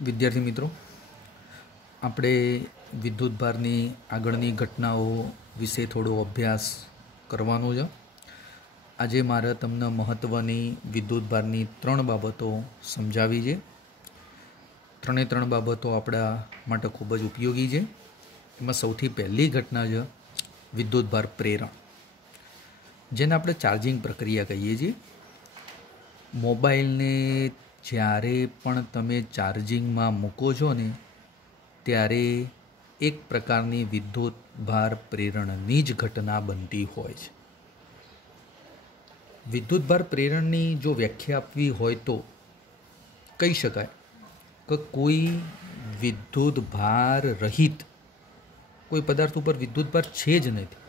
વિદ્યાર્થી મિત્રો, આપણે વિદ્યુતભારની આગળની ઘટનાઓ વિશે થોડો અભ્યાસ કરવાનો છે. આજે મારે તમને મહત્ત્વની વિદ્યુતભારની 3 બાબતો સમજાવી છે. ત્રણ બાબતો આપણા માટે ખૂબ જ ઉપયોગી છે. એમાં સૌથી પહેલી ઘટના છે વિદ્યુતભાર પ્રેરણ, જેને આપણે ચાર્જિંગ પ્રક્રિયા કહીએ છીએ. મોબાઈલને જ્યારે પણ તમે ચાર્જિંગમાં મૂકો છો ને ત્યારે એક પ્રકારની વિદ્યુત ભાર પ્રેરણની જ ઘટના બનતી હોય છે. વિદ્યુત ભાર પ્રેરણની જો વ્યાખ્યા આપવી હોય તો કહી શકાય કે કોઈ વિદ્યુત ભાર રહિત કોઈ પદાર્થ ઉપર વિદ્યુત ભાર છે જ નથી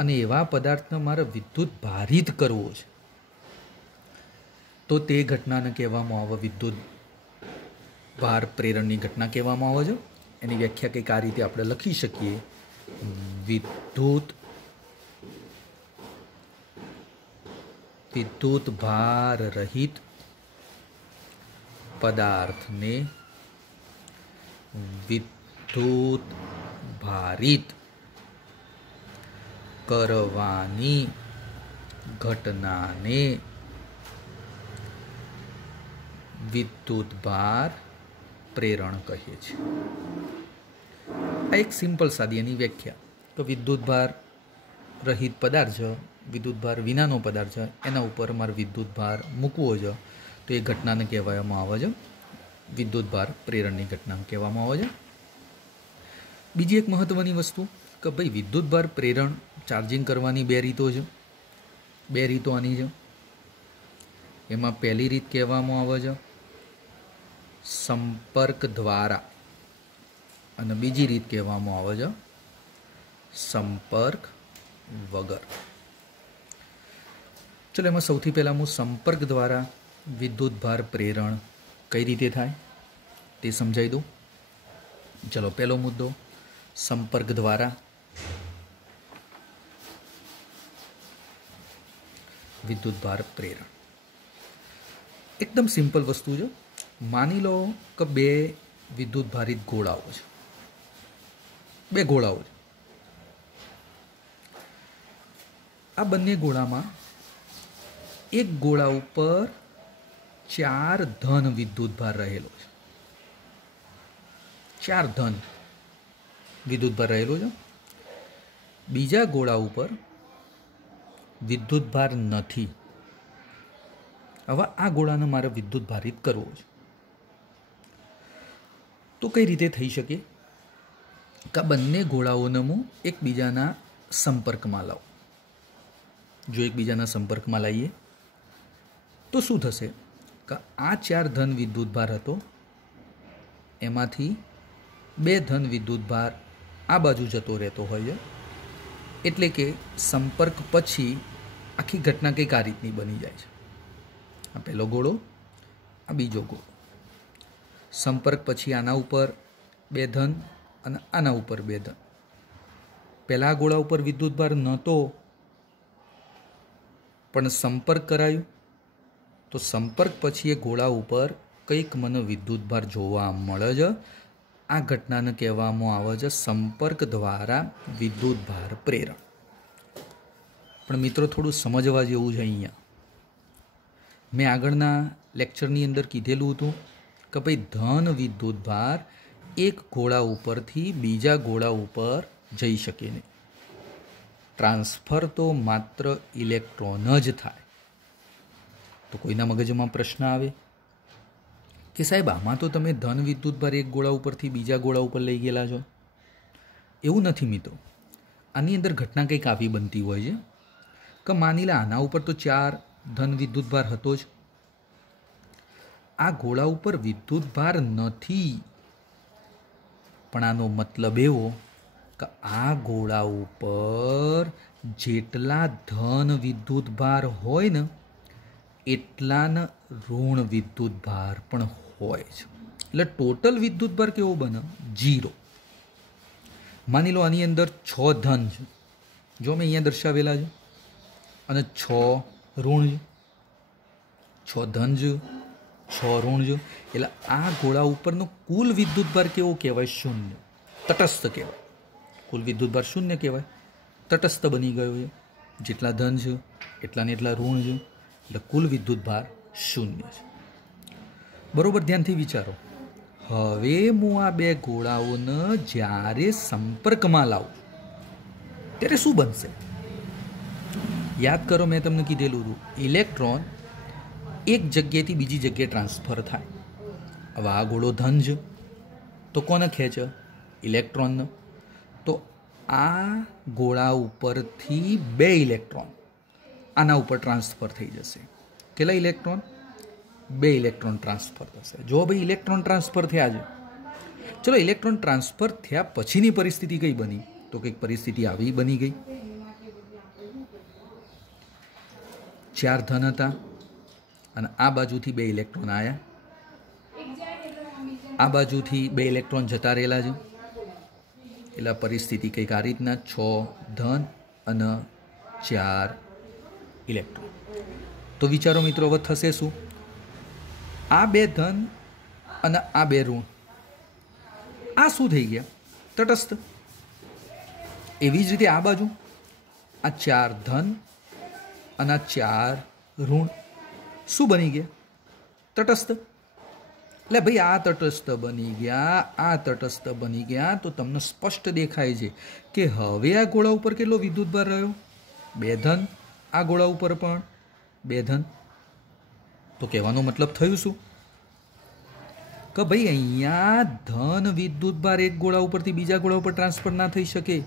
અને એવા પદાર્થને મારે વિદ્યુત ભારિત કરવો છે, તો તે ઘટનાને કહેવામાં આવે વિદ્યુત ભાર પ્રેરણની ઘટના કહેવામાં આવે છે. એની વ્યાખ્યા કંઈક આ રીતે આપણે લખી શકીએ: વિદ્યુત ભાર રહિત પદાર્થને વિદ્યુત ભારિત કરવાની ઘટનાને વિદ્યુત ભાર પ્રેરણ કહે છે. આ એક સિમ્પલ સાદી એની વ્યાખ્યા તો વિદ્યુત ભાર રહિત પદાર્થ છે, વિદ્યુત ભાર વિનાનો પદાર્થ છે, એના ઉપર મારે વિદ્યુત ભાર મૂકવો છે, તો એ ઘટનાને કહેવામાં આવે છે વિદ્યુત ભાર પ્રેરણની ઘટના કહેવામાં આવે છે. બીજી એક મહત્વની વસ્તુ કે ભાઈ વિદ્યુત ભાર પ્રેરણ ચાર્જિંગ કરવાની 2 રીતો છે. 2 રીતો આની છે. એમાં પહેલી રીત કહેવામાં આવે છે સંપર્ક દ્વારા અને બીજી રીત કહેવામાં આવે છે સંપર્ક વગર. ચલો, એમાં સૌથી પહેલાં હું સંપર્ક દ્વારા વિદ્યુત ભાર પ્રેરણ કઈ રીતે થાય તે સમજાવી દઉં. ચલો, પહેલો મુદ્દો સંપર્ક દ્વારા વિદ્યુત ભાર પ્રેરણ. એકદમ સિમ્પલ વસ્તુ છે. માની લો કે 2 વિદ્યુત ભારિત ગોળાઓ છે. 2 ગોળાઓ છે. આ બંને ગોળામાં એક ગોળા ઉપર 4 ધન વિદ્યુત ભાર રહેલો છે. 4 ધન વિદ્યુત ભાર રહેલો છે. બીજા ગોળા ઉપર વિદ્યુત ભાર નથી. હવે આ ગોળાને મારે વિદ્યુત ભારિત કરવો છે, તો કઈ રીતે થઈ શકે કે બંને ગોળાઓને હું એકબીજાના સંપર્કમાં લાવું. જો એકબીજાના સંપર્કમાં લાવીએ તો શું થશે કે આ 4 ધન વિદ્યુત ભાર હતો, એમાંથી 2 ધન વિદ્યુત ભાર આ બાજુ જતો રહેતો હોય છે. એટલે કે સંપર્ક પછી આખી ઘટના કંઈક આ રીતની બની જાય છે. આ પહેલો ગોળો, આ બીજો ગોળો. સંપર્ક પછી આના ઉપર 2 ધન અને આના ઉપર 2 ધન. પહેલા આ ગોળા ઉપર વિદ્યુત ભાર નહોતો, પણ સંપર્ક કરાયું તો સંપર્ક પછી એ ગોળા ઉપર કંઈક મને વિદ્યુત ભાર જોવા મળે છે. આ ઘટનાને કહેવામાં આવે છે સંપર્ક દ્વારા વિદ્યુત ભાર પ્રેરણ. પણ મિત્રો, થોડું સમજવા જેવું છે. અહીંયા મેં આગળના લેક્ચરની અંદર કીધેલું હતું કે ભાઈ ધન વિદ્યુત ભાર એક ગોળા ઉપરથી બીજા ગોળા ઉપર જઈ શકે નહીં. ટ્રાન્સફર તો માત્ર ઇલેક્ટ્રોન જ થાય. તો કોઈના મગજમાં પ્રશ્ન આવે કે સાહેબ, આમાં તો તમે ધન વિદ્યુત ભાર એક ગોળા ઉપરથી બીજા ગોળા ઉપર લઈ ગયેલા છો. એવું નથી મિત્રો. આની અંદર ઘટના કંઈક આવી બનતી હોય છે કે માની લે આના ઉપર તો 4 ધન વિદ્યુત ભાર હતો જ, આ ગોળા ઉપર વિદ્યુત ભાર નથી. પણ આનો મતલબ એવો કે આ ગોળા ઉપર જેટલા ધન વિદ્યુત ભાર હોય ને એટલાના ઋણ વિદ્યુત ભાર પણ હોય છે. એટલે ટોટલ વિદ્યુત ભાર કેવો બને? 0. માની લો આની અંદર 6 ધન છે, જો મેં અહીંયા દર્શાવેલા છે, અને 6 ઋણ છે. 6 ધન છે 6 ઋણ છે. એટલે આ ગોળા ઉપરનો કુલ વિદ્યુતભાર કેવો કહેવાય? શૂન્ય. તટસ્થ કહેવાય. કુલ વિદ્યુતભાર શૂન્ય કહેવાય. તટસ્થ બની ગયો છે. જેટલા ધન છે એટલા ને એટલા ઋણ છે, એટલે કુલ વિદ્યુતભાર શૂન્ય છે. બરોબર, ધ્યાનથી વિચારો. હવે હું આ બે ગોળાઓને જ્યારે સંપર્કમાં લાવું ત્યારે શું બનશે? યાદ કરો, મેં તમને કીધેલું હતું, ઇલેક્ટ્રોન એક જગ્યાએથી બીજી જગ્યાએ ટ્રાન્સફર થાય. હવે આ ગોળો ધન છે તો કોને ખેંચે? ઇલેક્ટ્રોનને. તો આ ગોળા ઉપરથી 2 ઇલેક્ટ્રોન આના ઉપર ટ્રાન્સફર થઈ જશે. કેટલા ઇલેક્ટ્રોન? 2 ઇલેક્ટ્રોન ટ્રાન્સફર થશે. જો ભાઈ ઇલેક્ટ્રોન ટ્રાન્સફર થયા છે, ચલો ઇલેક્ટ્રોન ટ્રાન્સફર થયા પછીની પરિસ્થિતિ કઈ બની? તો કંઈક પરિસ્થિતિ આવી બની ગઈ. 4 ધન હતા અને આ બાજુથી 2 ઇલેક્ટ્રોન આવ્યા. આ બાજુથી 2 ઇલેક્ટ્રોન જતા રહેલા છે. એટલે પરિસ્થિતિ કંઈક આ રીતના 6 ધન અને 4 ઇલેક્ટ્રોન. તો વિચારો મિત્રો, હવે થશે શું? આ 2 ધન અને આ 2 ઋણ, આ શું થઈ ગયા? તટસ્થ. એવી જ રીતે આ બાજુ આ 4 ધન અને આ 4 ઋણ શું બની ગયા? તટસ્થ. એટલે ભાઈ આ તટસ્થ બની ગયા, આ તટસ્થ બની ગયા. તો તમને સ્પષ્ટ દેખાય છે કે હવે આ ગોળા ઉપર કેટલો વિદ્યુતભાર રહ્યો? 2 ધન. આ ગોળા ઉપર પણ 2 ધન. તો કહેવાનો મતલબ થયું શું? કે ભાઈ અહીંયા ધન વિદ્યુતભાર એક ગોળા ઉપરથી બીજા ગોળા ઉપર ટ્રાન્સફર ના થઈ શકે.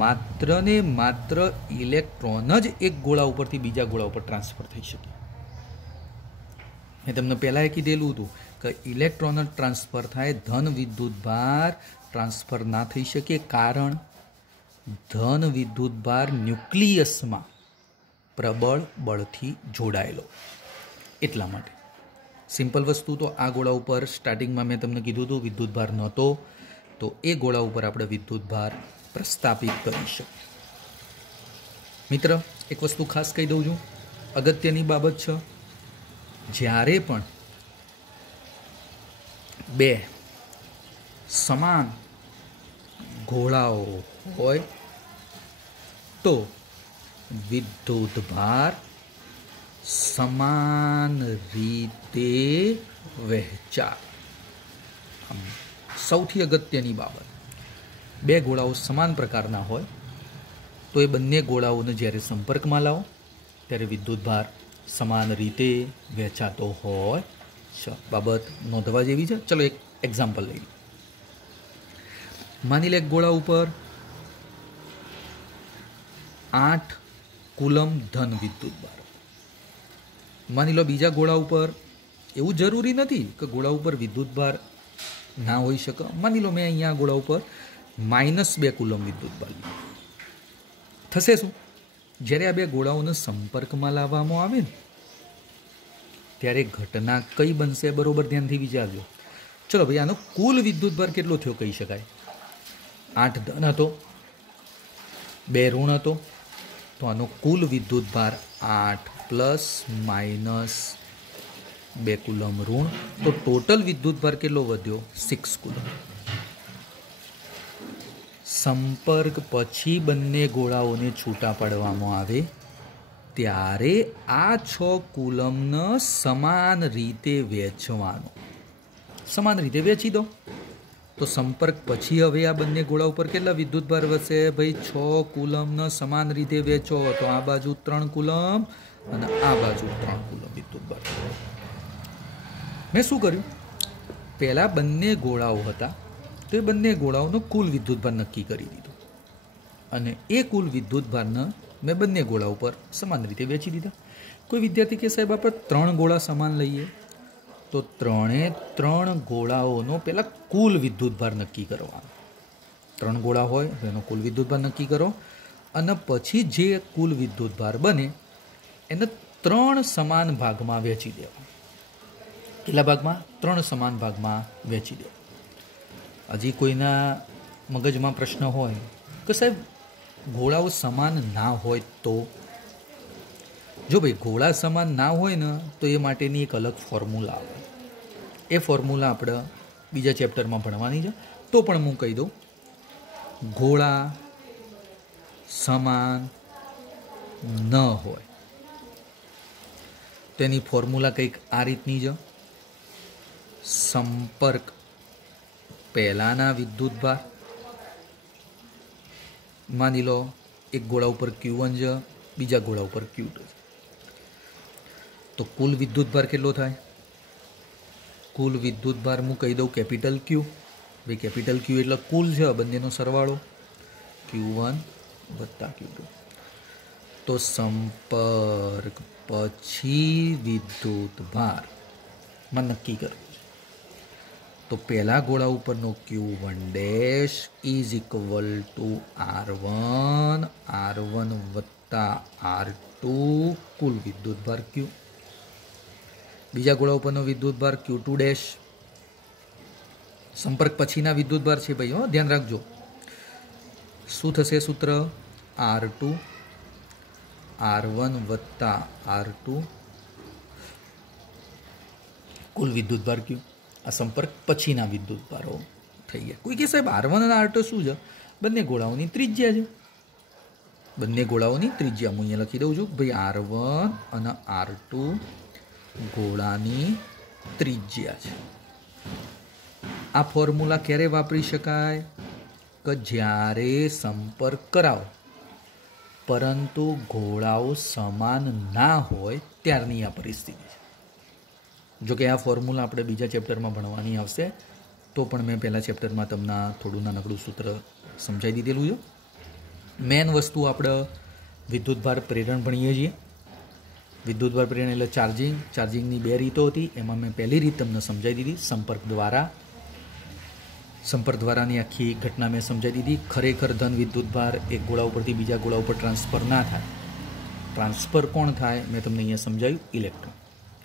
માત્ર ને માત્ર ઇલેક્ટ્રોન જ એક ગોળા ઉપરથી બીજા ગોળા ઉપર ટ્રાન્સફર થઈ શકે. મેં તમને પહેલાં કીધેલું હતું કે ઇલેક્ટ્રોન જ ટ્રાન્સફર થાય, ધન વિદ્યુતભાર ટ્રાન્સફર ના થઈ શકે. કારણ ધન વિદ્યુતભાર ન્યુક્લિયસમાં પ્રબળ બળથી જોડાયેલો. એટલા માટે સિમ્પલ વસ્તુ. તો આ ગોળા ઉપર સ્ટાર્ટિંગમાં મેં તમને કીધું હતું વિદ્યુતભાર નહોતો, તો એ ગોળા ઉપર આપણે વિદ્યુતભાર પ્રસ્થાપિત કરી શકીએ. મિત્ર, એક વસ્તુ ખાસ કહી દઉં છું, અગત્યની બાબત છે. જ્યારે પણ 2 સમાન ગોળાઓ હોય તો વિદ્યુતભાર સમાન રીતે વહેંચાય. સૌથી અગત્યની બાબત, 2 ગોળાઓ સમાન પ્રકારના હોય તો એ બંને ગોળાઓને જ્યારે સંપર્કમાં લાવો ત્યારે વિદ્યુતભાર સમાન રીતે વહેંચાતો હોય છે. બાબત નોંધવા જેવી છે. ચલો એક એક્ઝામ્પલ લઈ લો. માની લે એક ગોળા ઉપર 8 કુલમ ધન વિદ્યુતભાર. માની લો બીજા ગોળા ઉપર એવું જરૂરી નથી કે ગોળા ઉપર વિદ્યુતભાર ના હોઈ શકે. માની લો મેં અહીંયા ગોળા ઉપર -2 કુલમ વિદ્યુતભાર લીધું. થશે શું? જ્યારે આ 2 ગોળાઓને સંપર્કમાં લાવવામાં આવે ને ત્યારે ઘટના કઈ બનશે? બરોબર ધ્યાનથી વિચારજો. ચલો ભાઈ, આનો કુલ વિદ્યુતભાર કેટલો થયો કહી શકાય? 8 ધન હતો, 2 ઋણ હતો, તો આનો કુલ વિદ્યુતભાર 8 ± 2 કુલમ ઋણ. તો ટોટલ વિદ્યુતભાર કેટલો વધ્યો? 6 કુલમ. સંપર્ક પછી બંને ગોળાઓને છૂટા પાડવામાં આવે ત્યારે આ 6 કુલમને સમાન રીતે વહેંચવાનો. સમાન રીતે વહેંચી દો તો સંપર્ક પછી હવે આ બંને ગોળા ઉપર કેટલા વિદ્યુતભાર વધશે? ભાઈ 6 કુલમને સમાન રીતે વહેંચો તો આ બાજુ 3 કુલમ અને આ બાજુ 3 કુલમ વિદ્યુતભાર. મેં શું કર્યું? પહેલા બંને ગોળાઓ હતા તો એ બંને ગોળાઓનો કુલ વિદ્યુતભાર નક્કી કરી દીધો અને એ કુલ વિદ્યુતભારને મેં બંને ગોળા ઉપર સમાન રીતે વેચી દીધા. કોઈ વિદ્યાર્થી કે સાહેબ આપણે 3 ગોળા સમાન લઈએ તો 3 ગોળાઓનો પહેલાં કુલ વિદ્યુતભાર નક્કી કરવાનો. 3 ગોળા હોય તો એનો કુલ વિદ્યુતભાર નક્કી કરો અને પછી જે કુલ વિદ્યુતભાર બને એને 3 સમાન ભાગમાં વહેંચી દેવા. કેટલા ભાગમાં? 3 સમાન ભાગમાં વહેંચી દેવા. હજી કોઈના મગજમાં પ્રશ્ન હોય કે સાહેબ ગોળાઓ સમાન ના હોય તો જો ભાઈ ગોળા સમાન ના હોય ને તો એ માટેની એક અલગ ફોર્મ્યુલા આવે. એ ફોર્મ્યુલા આપણે બીજા ચેપ્ટરમાં ભણવાની છે. તો પણ હું કહી દઉં, ગોળા સમાન ન હોય તેની ફોર્મ્યુલા કંઈક આ રીતની છે. સંપર્ક પહેલાંના વિદ્યુતભાર, માની લો એક ગોળા ઉપર Q1 છે, બીજા ગોળા ઉપર Q2 છે, તો કુલ વિદ્યુતભાર કેટલો થાય? કુલ વિદ્યુતભાર હું કહી દઉં કેપિટલ Q. ભાઈ કેપિટલ Q એટલે કુલ છે, બંનેનો સરવાળો Q1 વત્તા Q2. તો સંપર્ક પછી વિદ્યુતભાર માં નક્કી કરવું છે. તો પહેલા ગોળા ઉપરનો Q1 dash is equal to R1 વત્તા R2 કુલ વિદ્યુતભાર Q. બીજા ગોળા ઉપરનો વિદ્યુતભાર Q2 ડેશ સંપર્ક પછીના વિદ્યુતભાર છે ભાઈ, ધ્યાન રાખજો. શું થશે સૂત્ર? R1 વત્તા R2 કુલ વિદ્યુતભાર Q. આ સંપર્ક પછીના વિદ્યુતભારો થઈ ગયા. કોઈ કે સાહેબ R1 અને R2 શું છે? બંને ગોળાઓની ત્રિજ્યા છે. બંને ગોળાઓની ત્રિજ્યા હું અહીંયા લખી દઉં છું ભાઈ, R1 અને R2 ગોળાની ત્રિજ્યા છે. આ ફોર્મ્યુલા ક્યારે વાપરી શકાય? કે જ્યારે સંપર્ક કરાવો પરંતુ ગોળાઓ સમાન ના હોય ત્યારની આ પરિસ્થિતિ છે. જો કે આ ફોર્મ્યુલા આપણે બીજા ચેપ્ટરમાં ભણવાની આવશે, તો પણ મેં પહેલા ચેપ્ટરમાં તમને થોડું નાનકડું સૂત્ર સમજાવી દીધેલું છે. મેન વસ્તુ આપણે વિદ્યુતભાર પ્રેરણ ભણીએ છીએ. વિદ્યુતભાર પ્રેરણ એટલે ચાર્જિંગની બે રીતો હતી. એમાં મેં પહેલી રીત તમને સમજાવી દીધી, સંપર્ક દ્વારાની આખી ઘટના મેં સમજાવી દીધી. ખરેખર ધન વિદ્યુતભાર એક ગોળા ઉપરથી બીજા ગોળા ઉપર ટ્રાન્સફર ના થાય. ટ્રાન્સફર કોણ થાય? મેં તમને અહીંયા સમજાવ્યું, ઇલેક્ટ્રોન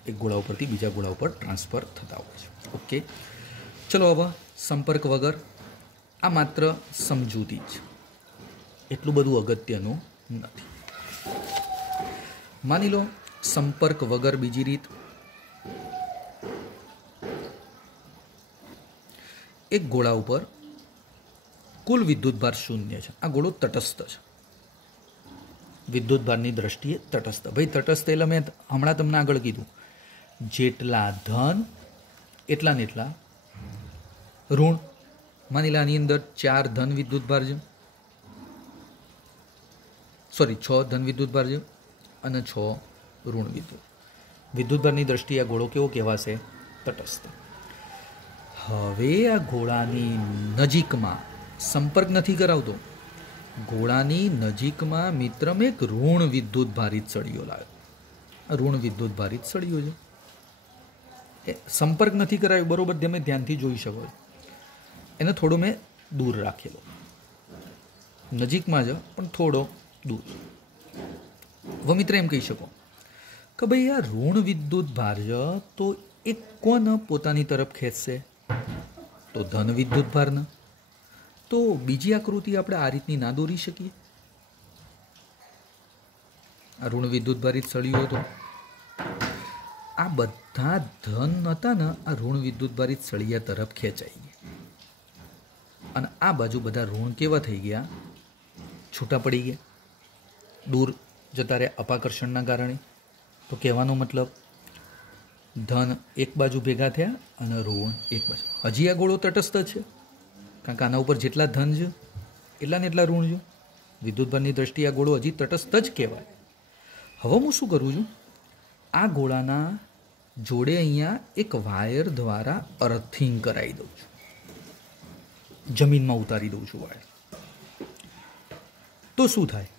એક ગોળા ઉપરથી બીજા ગોળા ઉપર ટ્રાન્સફર થતા હોય છે. ઓકે, ચલો હવે સંપર્ક વગર. આ માત્ર સમજૂતી જ, એટલું બધું અગત્યનું નથી. માની લો સંપર્ક વગર બીજી રીત. એક ગોળા ઉપર કુલ વિદ્યુતભાર શૂન્ય છે. આ ગોળો તટસ્થ છે, વિદ્યુતભારની દ્રષ્ટિએ તટસ્થ. ભાઈ તટસ્થ એટલે મેં હમણાં તમને આગળ કીધું, જેટલા ધન એટલા ને એટલા ઋણ. માની લો આની અંદર 4 ધન વિદ્યુતભાર છે, 6 ધન વિદ્યુતભાર છે અને 6 ઋણ વિદ્યુતભારની દ્રષ્ટિએ આ ગોળો કેવો કહેવાશે? તટસ્થ. હવે આ ગોળાની નજીકમાં સંપર્ક નથી કરાવતો, ગોળાની નજીકમાં મિત્ર મેં એક ઋણ વિદ્યુતભારિત સળિયો લાવ્યો. આ ઋણ વિદ્યુતભારિત સળિયો છે. એ સંપર્ક નથી કરાયો, બરોબર, તમે ધ્યાનથી જોઈ શકો છો. એને થોડો મેં દૂર રાખેલો, નજીકમાં જ પણ થોડો દૂર. હવે મિત્ર એમ કહી શકો કે ભાઈ આ ઋણ વિદ્યુતભાર છે તો એ કોને પોતાની તરફ ખેંચશે? તો ધન વિદ્યુતભારને. તો બીજી આકૃતિ આપણે આ રીતની ના દોરી શકીએ? આ ઋણ વિદ્યુતભારિત સળિયો હતો, આ બધા ધન હતા ને આ ઋણ વિદ્યુતભારિત સળિયા તરફ ખેંચાઈ ગયા, અને આ બાજુ બધા ઋણ કેવા થઈ ગયા? છૂટા પડી ગયા, દૂર જતા રહ્યા અપાકર્ષણના કારણે. તો કહેવાનો મતલબ ધન એક બાજુ ભેગા થયા અને ઋણ એક બાજુ. હજી આ ગોળો તટસ્થ છે, કારણ કે આના ઉપર જેટલા ધન છે એટલા ને એટલા ઋણ છે. વિદ્યુતભારની દ્રષ્ટિએ આ ગોળો હજી તટસ્થ જ કહેવાય. હવે હું શું કરું છું? આ ગોળાના જોડે અહીંયા એક વાયર દ્વારા અર્થિંગ કરાવી દઉં છું, જમીનમાં ઉતારી દઉં છું વાયર. તો શું થાય?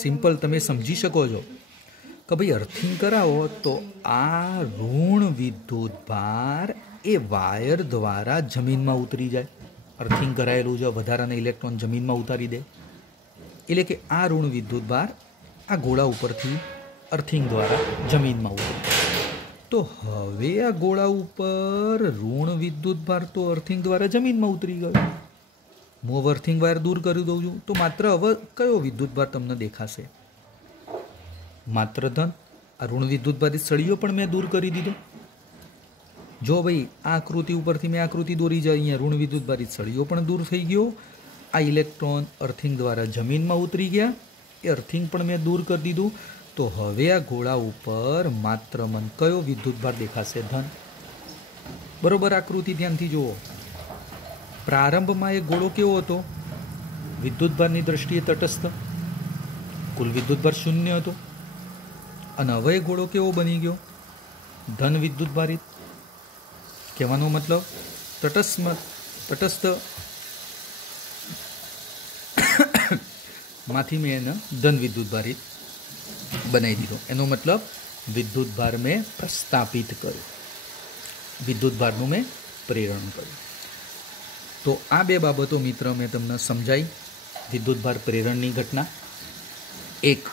સિમ્પલ તમે સમજી શકો છો કે ભાઈ અર્થિંગ કરાવો તો આ ઋણ વિદ્યુતભાર એ વાયર દ્વારા જમીનમાં ઉતરી જાય. અર્થિંગ કરાયેલું છે, વધારાના ઇલેક્ટ્રોન જમીનમાં ઉતારી દે. એટલે કે આ ઋણ વિદ્યુતભાર આ ગોળા ઉપરથી અર્થિંગ દ્વારા જમીનમાં ઉતરે. તો હવે આ ગોળા ઉપર ઋણ વિદ્યુતભાર તો અર્થિંગ દ્વારા જમીનમાં ઉતરી ગયો. હું હવે અર્થિંગ વાયર દૂર કરી દઉં છું, તો માત્ર હવે કયો વિદ્યુતભાર તમને દેખાશે? માત્ર ધન. आ ऋण विद्युतभारित सळियो पण मैं दूर करी दीधो। जो भाई आ आकृति उपरथी मैं आकृति दोरी जाए, अहींया ऋण विद्युतभारित सळियो पण दूर थई गयो। आ इलेक्ट्रॉन अर्थिंग द्वारा जमीन में उतरी गया, ए अर्थिंग पण मैं दूर कर दीधुं। तो हवे आ गोळा उपर मात्र मन कयो विद्युतभार देखाशे? धन। बरोबर आकृति ध्यानथी जुओ। प्रारंभमां एक गोळो केवो हतो? विद्युतभाરની દ્રષ્ટિએ તટસ્થ, કુલ વિદ્યુતભાર શૂન્ય હતો। અને હવે ગોળો કેવો બની ગયો? ધન વિદ્યુતભારિત। કહેવાનો મતલબ તટસ્થ माथी में एने धन विद्युतभारित बनाई दीधो। एनो मतलब विद्युतभार में प्रस्थापित कर्यो, विद्युतभारनुं में प्रेरण कर्युं। तो आ बे बाबतो मित्र मैं तमने समजाई। विद्युतभार प्रेरणनी घटना एक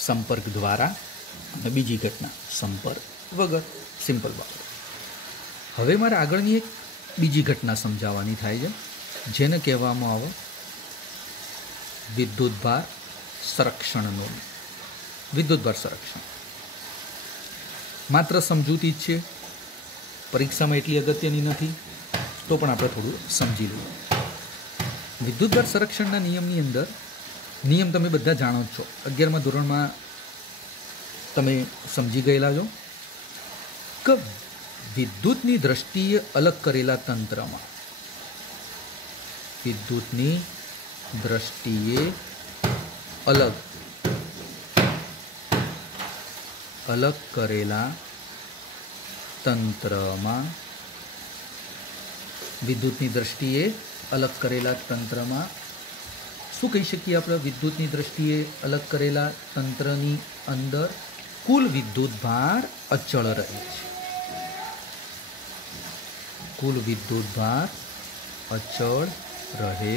संपर्क द्वारा अने बीजी घटना संपर्क वगर। सिंपल बाबत। हवे मारे आगळनी एक बीजी घटना समजाववानी थाय छे, जेने कहेवामां आवे विद्युतभार संरक्षणनो। विद्युतभार संरक्षण मात्र समजूती ज छे, परीक्षा में एटली अगत्यनी नथी, तो पण आपणे थोडुं समजी लईए। विद्युतभार संरक्षणना नियमनी अंदर नियम तमे बधा जाणो ज छो। 11मा धोरणमां तमे समजी गयेला छो के विद्युतनी दृष्टिए अलग करेला तंत्रमां विद्युतनी दृष्टिए अलग करेला तंत्रमा विद्युतनी दृष्टिए अलग करेला तंत्रमा शुं कही शकीए आपणे? विद्युतनी दृष्टिए अलग करेला तंत्रनी अंदर कुल विद्युतभार अचल रहे छे। कुल विद्युतभार अचल रहे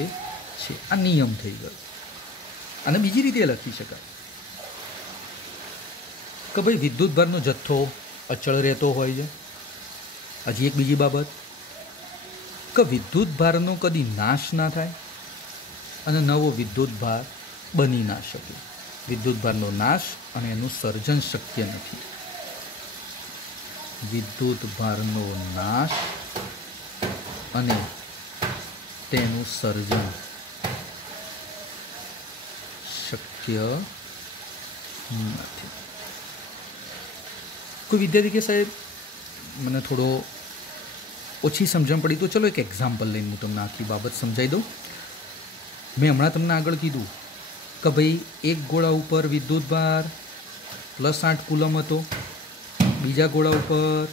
छे। आ नियम थई गयो। आने बीजी रीते लखी शकाय के भाई विद्युतभारनो जथ्थो अचल रहतो होय छे। हजी एक बीजी बाबत के विद्युतभारनो कदी नाश ना थाय अने नवो विद्युतभार बनी ना शके। विद्युतभारनो नाश अने एनुं सर्जन शक्य नथी। विद्युतभारनो नाश अने तेनुं सर्जन शक्य नहीं। कोई विद्यार्थी के साहेब मैंने थोड़ो ओछी समझण पड़ी, तो चलो एक एक्जाम्पल लईने हूँ तमने आखी बाबत समझाई दऊँ। मैं हमणां तमने आगळ कीधुं के भाई एक गोळा उपर विद्युतभार +8 कूलम हतो, बीजा गोळा उपर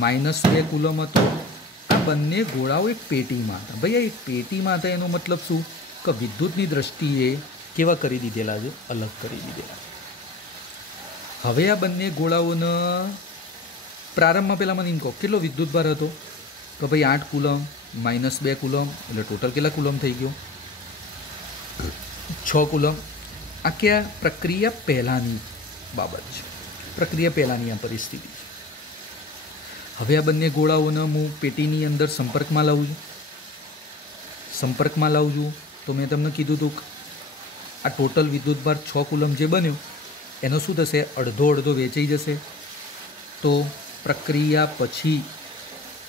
-2 कूलम हतो। आ बंने गोळाओ एक पेटीमां हता। भाई आ एक पेटीमां हता एनो मतलब शुं के विद्युतनी दृष्टिए केवा करी दीधेला छे? अलग करी दीधेला। हवे आ बंने गोळाओने प्रारंभमां पेला मने एम कहो केटलो विद्युतभार हतो? तो भाई 8 कूलम -2 कूलम એટલે ટોટલ કેટલા કુલમ થઈ ગયો? 6 કુલમ। આ કે પ્રક્રિયા પહેલાની બાબત છે, પ્રક્રિયા પહેલાની આ પરિસ્થિતિ છે। હવે આ બંને ગોળાઓને હું પેટીની અંદર સંપર્કમાં લાવું છું। તો મેં તમને કીધું હતું આ ટોટલ વિદ્યુતભાર 6 કુલમ જે બન્યો એનો શું થશે? અડધો અડધો વેચાઈ જશે। તો પ્રક્રિયા પછી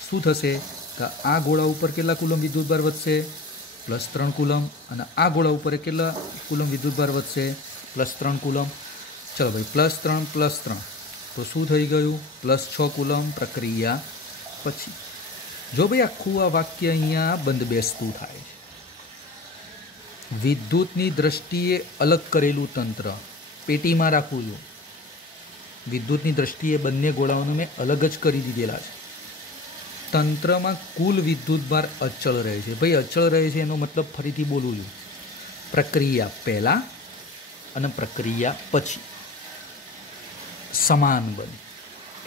શું થશે કે આ ગોળા ઉપર કેટલા કુલમ વિદ્યુતભાર વધશે? +3 કુલમ। અને આ ગોળા ઉપર કેટલા કુલમ વિદ્યુતભાર વધશે? +3 કુલમ। ચલો ભાઈ +3 તો શું થઈ ગયું? +6 કુલમ પ્રક્રિયા પછી। જો ભાઈ આખું આ વાક્ય અહીંયા બંધબેસતું થાય છે। વિદ્યુતની દ્રષ્ટિએ અલગ કરેલું તંત્ર પેટીમાં રાખવું છું। विद्युतनी दृष्टिए बंने गोळाओने मैं अलग ज करी दीधेला छे। तंत्रमां कुल विद्युतभार अचल रहे छे। भाई अचल रहे छे एनो मतलब फरीथी बोलूं छुं, प्रक्रिया पहला अने प्रक्रिया पछी समान बने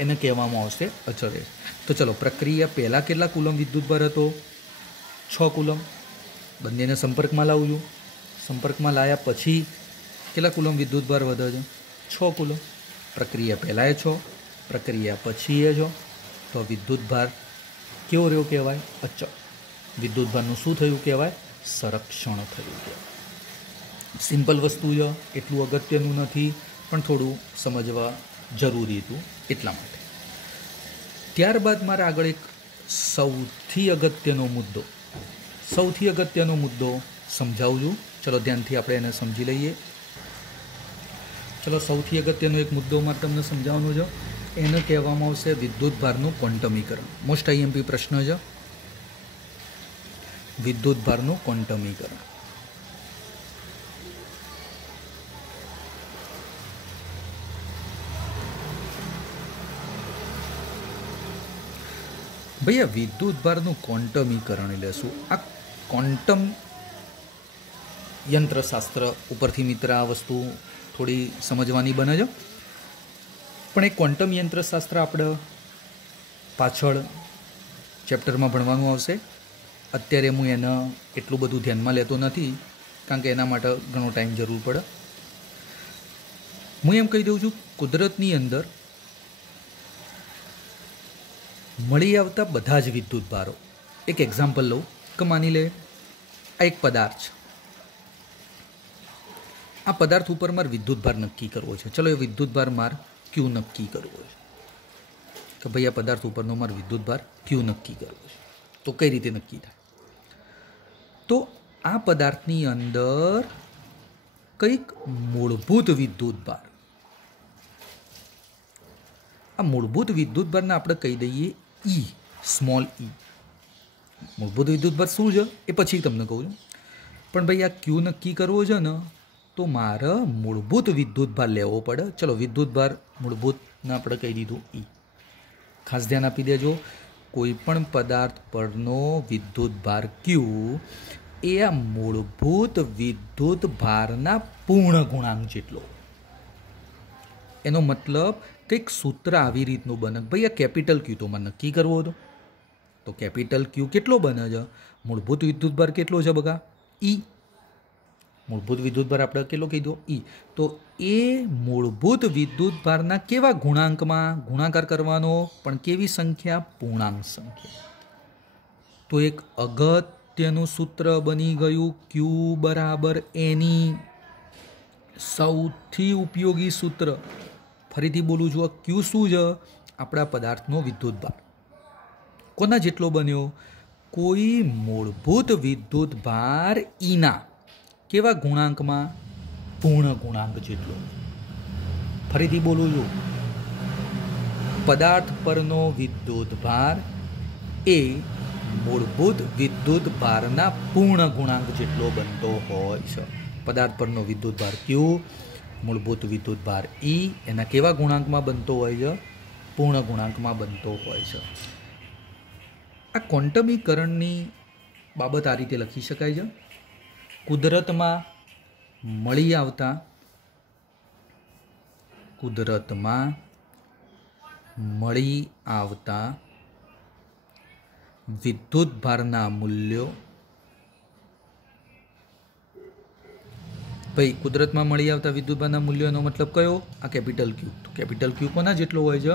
एने कहेवामां आवशे अचल रहे। तो चलो प्रक्रिया पहला केटला कूलम विद्युतभार हतो? 6 कूलम। बंनेने संपर्कमां लावुं छुं। संपर्कमां लाया पछी केटला कूलम विद्युतभार वधे छे? 6 कूलम। प्रक्रिया पहला 6, प्रक्रिया पछी 6। तो विद्युतभार केवो रह्यो कहेवाय? अचल। विद्युतभारनुं शुं थयुं कहेवाय? संरक्षण थयुं कहेवाय। सिंपल वस्तु छे, एटલું અગત્યનું નથી, પણ થોડું સમજવા જરૂરી હતું એટલા માટે. ત્યારબાદ મારે આગળ એક સૌથી અગત્યનો મુદ્દો સમજાવું છું. ચલો ધ્યાનથી આપણે એને સમજી લઈએ. ચલો સૌથી અગત્યનો એક મુદ્દો મારે તમને સમજાવવાનો છે. એને કહેવામાં આવશે વિદ્યુતભારનું ક્વોન્ટમીકરણ. મોસ્ટ આઈએમપી પ્રશ્ન છે, વિદ્યુતભારનું ક્વોન્ટમીકરણ. ભાઈ આ વિદ્યુતભારનું ક્વોન્ટમીકરણ એટલે શું? આ ક્વોન્ટમ યંત્રશાસ્ત્ર ઉપરથી મિત્ર આ વસ્તુ થોડી સમજવાની બને છે. પણ એ ક્વોન્ટમ યંત્રશાસ્ત્ર આપણે પાછળ ચેપ્ટરમાં ભણવાનું આવશે. અત્યારે હું એને એટલું બધું ધ્યાનમાં લેતો નથી, કારણ કે એના માટે ઘણો ટાઈમ જરૂર પડે. હું એમ કહી દઉં છું, કુદરતની અંદર મળી આવતા બધા જ વિદ્યુતભારો, એક એક્ઝામ્પલ લઉં કે માની લે આ એક પદાર્થ છે. આ પદાર્થ ઉપર મારે વિદ્યુતભાર નક્કી કરવો છે. ચલો એ વિદ્યુતભાર મારે ક્યુ નક્કી કરવો છે કે ભાઈ આ પદાર્થ ઉપરનો મારે વિદ્યુતભાર ક્યુ નક્કી કરવો છે. તો કઈ રીતે નક્કી થાય? તો આ પદાર્થની અંદર કંઈક મૂળભૂત વિદ્યુતભાર, આ મૂળભૂત વિદ્યુતભારને આપણે કહી દઈએ ઈ, સ્મોલ ઈ. મૂળભૂત વિદ્યુતભાર શું છે એ પછી તમને કહું છું. પણ ભાઈ આ ક્યુ નક્કી કરવો છે ને, તો મારે મૂળભૂત વિદ્યુતભાર લેવો પડે. ચલો વિદ્યુતભાર મૂળભૂતને આપણે કહી દીધું ઈ. ખાસ ધ્યાન આપી દેજો, કોઈ પણ પદાર્થ પરનો વિદ્યુતભાર ક્યુ એ આ મૂળભૂત વિદ્યુતભારના પૂર્ણ ગુણાંક જેટલો. એનો મતલબ કંઈક સૂત્ર આવી રીતનું બને, ભાઈ આ કેપિટલ ક્યુ તો મને નક્કી કરવો હતો, તો કેપિટલ ક્યુ કેટલો બને છે? મૂળભૂત વિદ્યુતભાર કેટલો છે બગા? ઈ. મૂળભૂત વિદ્યુતભાર આપણે કેટલો કીધો? ઈ. તો એ મૂળભૂત વિદ્યુતભારના કેવા ગુણાંકમાં ગુણાકાર કરવાનો? પણ કેવી સંખ્યા? પૂર્ણાંક સંખ્યા. તો એક અગત્યનું સૂત્ર બની ગયું ક્યુ બરાબર એની. સૌથી ઉપયોગી સૂત્ર, ફરીથી બોલું છું, ક્યુ શું છે? આપણા પદાર્થનો વિદ્યુતભાર. કોના જેટલો બન્યો? કોઈ મૂળભૂત વિદ્યુતભાર ઈના કેવા ગુણાંકમાં? પૂર્ણ ગુણાંક જેટલો. ફરીથી બોલું છું, પદાર્થ પરનો વિદ્યુતભાર એ મૂળભૂત વિદ્યુતભારના પૂર્ણ ગુણાંક જેટલો બનતો હોય છે. પદાર્થ પરનો વિદ્યુતભાર ક્યુ, મૂળભૂત વિદ્યુતભાર ઈ, એના કેવા ગુણાંકમાં બનતો હોય છે? પૂર્ણ ગુણાંકમાં બનતો હોય છે. આ ક્વોન્ટમીકરણની બાબત આ રીતે લખી શકાય છે. કુદરતમાં મળી આવતા વિદ્યુતભારના મૂલ્યો. ભાઈ કુદરતમાં મળી આવતા વિદ્યુતભારના મૂલ્યોનો મતલબ કયો? આ કેપિટલ ક્યુ. તો કેપિટલ ક્યુ કોના જેટલો હોય છે?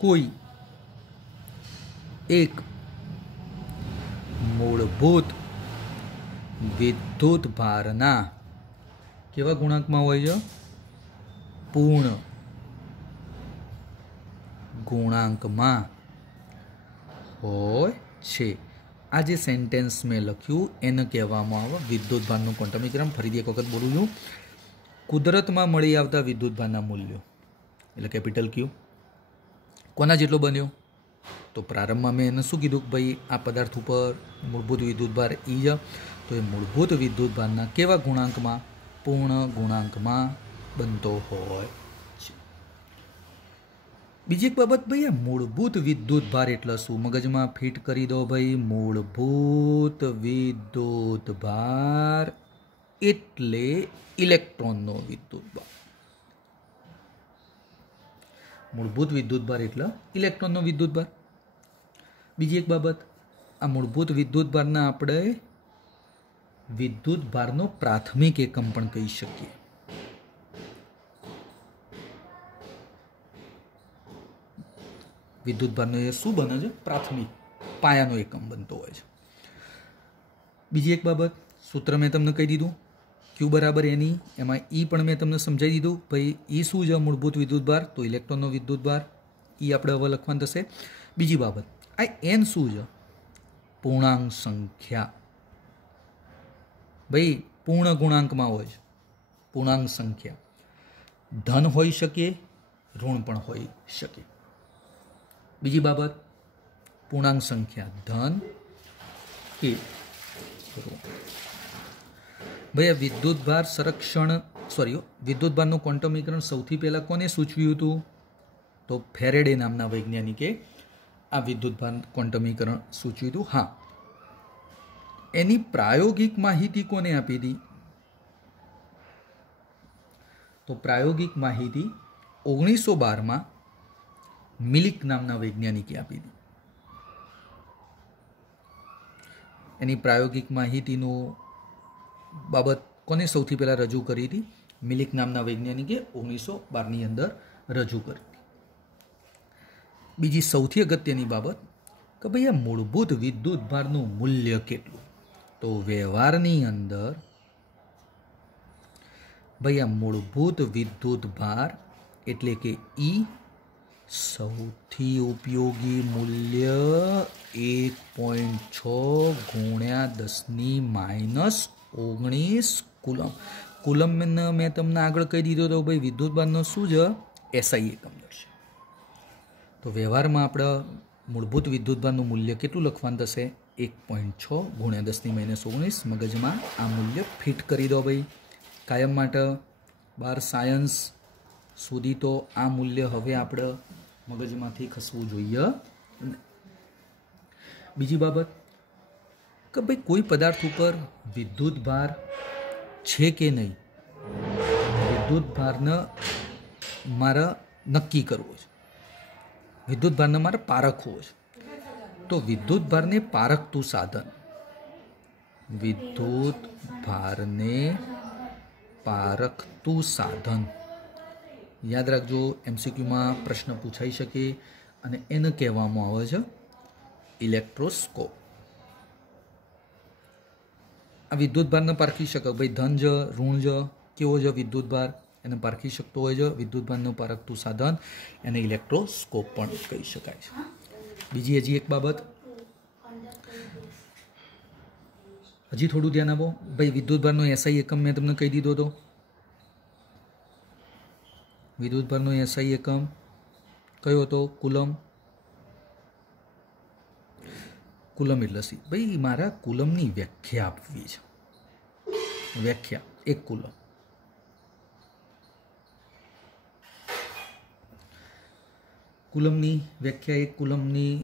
કોઈ એક મૂળભૂત વિદ્યુતભારના કેવા ગુણાંકમાં હોય છે? પૂર્ણ ગુણાંકમાં હોય છે. આ જે સેન્ટેન્સ મેં લખ્યું એને કહેવામાં આવે વિદ્યુતભારનું ક્વોન્ટમીકરણ. ફરીથી એક વખત બોલું છું, કુદરતમાં મળી આવતા વિદ્યુતભારના મૂલ્યો એટલે કેપિટલ ક્યુ કોના જેટલો બન્યો? તો પ્રારંભમાં મેં એને શું કીધું કે ભાઈ આ પદાર્થ ઉપર મૂળભૂત વિદ્યુતભાર ઈ છે, તો એ મૂળભૂત વિદ્યુતભારના કેવા ગુણાંકમાં? પૂર્ણ ગુણાંકમાં બનતો હોય છે. બીજી એક બાબત, ભાઈ આ મૂળભૂત વિદ્યુતભાર એટલે શું? મગજમાં ફિટ કરી દો ભાઈ. મૂળભૂત વિદ્યુતભાર એટલે ઇલેક્ટ્રોનનો વિદ્યુતભાર. મૂળભૂત વિદ્યુતભાર એટલે ઇલેક્ટ્રોનનો વિદ્યુતભાર. બીજી એક બાબત, આ મૂળભૂત વિદ્યુતભારના આપણે વિદ્યુતભારનો પ્રાથમિક એકમ પણ કહી શકીએ. વિદ્યુતભારનો એ શું બને છે? પ્રાથમિક પાયાનો એકમ બનતો હોય છે. બીજી એક બાબત, સૂત્ર મેં તમને કહી દીધું ક્યુ બરાબર એની, એમાં ઈ પણ મેં તમને સમજાવી દીધું. ભાઈ ઈ શું છે? મૂળભૂત વિદ્યુતભાર, તો ઇલેક્ટ્રોનનો વિદ્યુતભાર. ઈ આપણે હવે લખવાનું થશે. બીજી બાબત, આ એન શું છે? પૂર્ણાંક સંખ્યા. ભાઈ પૂર્ણ ગુણાંકમાં હોય છે. પૂર્ણાંક સંખ્યા ધન હોઈ શકે, ઋણ પણ હોઈ શકે. બીજી બાબત, પૂર્ણાંક સંખ્યા ધન કે ઋણ. ભાઈ આ વિદ્યુતભાર સંરક્ષણ વિદ્યુતભારનું ક્વોન્ટમીકરણ સૌથી પહેલાં કોને સૂચવ્યું હતું? તો ફેરેડે નામના વૈજ્ઞાનિકે આ વિદ્યુતભાર ક્વોન્ટમીકરણ સૂચવ્યું હતું. હા, એની પ્રાયોગિક માહિતી કોને આપી હતી? તો પ્રાયોગિક માહિતી 1912માં મિલિક નામના વૈજ્ઞાનિકે આપી હતી. એની પ્રાયોગિક માહિતીનું બાબત કોને સૌથી પહેલાં રજૂ કરી હતી? મિલિક નામના વૈજ્ઞાનિકે 1912ની અંદર રજૂ કરી હતી. બીજી સૌથી અગત્યની બાબત કે ભાઈ આ મૂળભૂત વિદ્યુતભારનું મૂલ્ય કેટલું? તો વ્યવહારની અંદર ભાઈ આ મૂળભૂત વિદ્યુતભાર એટલે કે ઈ સૌથી ઉપયોગી મૂલ્ય 1.6 ગુણ્યા 10⁻⁹ કુલમ. કુલમને મેં તમને આગળ કહી દીધો તો ભાઈ વિદ્યુતભારનો શું છે? એસઆઈ એકમ દર્શે. તો વ્યવહારમાં આપણે મૂળભૂત વિદ્યુતભારનું મૂલ્ય કેટલું લખવાનું થશે? 1.6 ગુણ્યા 10⁻⁹. મગજમાં આ મૂલ્ય ફિટ કરી દો ભાઈ કાયમ માટે. 12 સાયન્સ સુધી તો આ મૂલ્ય હવે આપણે મગજમાંથી ખસવું જોઈએ. બીજી બાબત કે ભાઈ કોઈ પદાર્થ ઉપર વિદ્યુતભાર છે કે નહીં, વિદ્યુતભારને મારે નક્કી કરવો છે, વિદ્યુતભારને મારે પારખવો છે. તો વિદ્યુતભારને પારખતું સાધન, વિદ્યુતભારને પારખતું સાધન યાદ રાખજો. એમસીક્યુમાં પ્રશ્ન પૂછાઈ શકે અને એને કહેવામાં આવે છે ઇલેક્ટ્રોસ્કોપ. આ વિદ્યુતભારને પારખી શકે. ભાઈ ધન જ ઋણ જ કેવો છે વિદ્યુતભાર એને પારખી શકતો હોય છે. વિદ્યુતભારનું પારખતું સાધન એને ઇલેક્ટ્રોસ્કોપ પણ કહી શકાય છે. બીજી હજી એક બાબત, હજી થોડું ધ્યાન આપો. ભાઈ વિદ્યુતભારનો એસઆઈ એકમ મેં તમને કહી દીધો હતો. વિદ્યુતભારનો એસઆઈ એકમ કયો હતો? કુલમ. કુલમ એટલે સી. ભાઈ મારા કુલમની વ્યાખ્યા આપવી છે. વ્યાખ્યા એક કુલમ. કુલમની વ્યાખ્યા એક કુલમની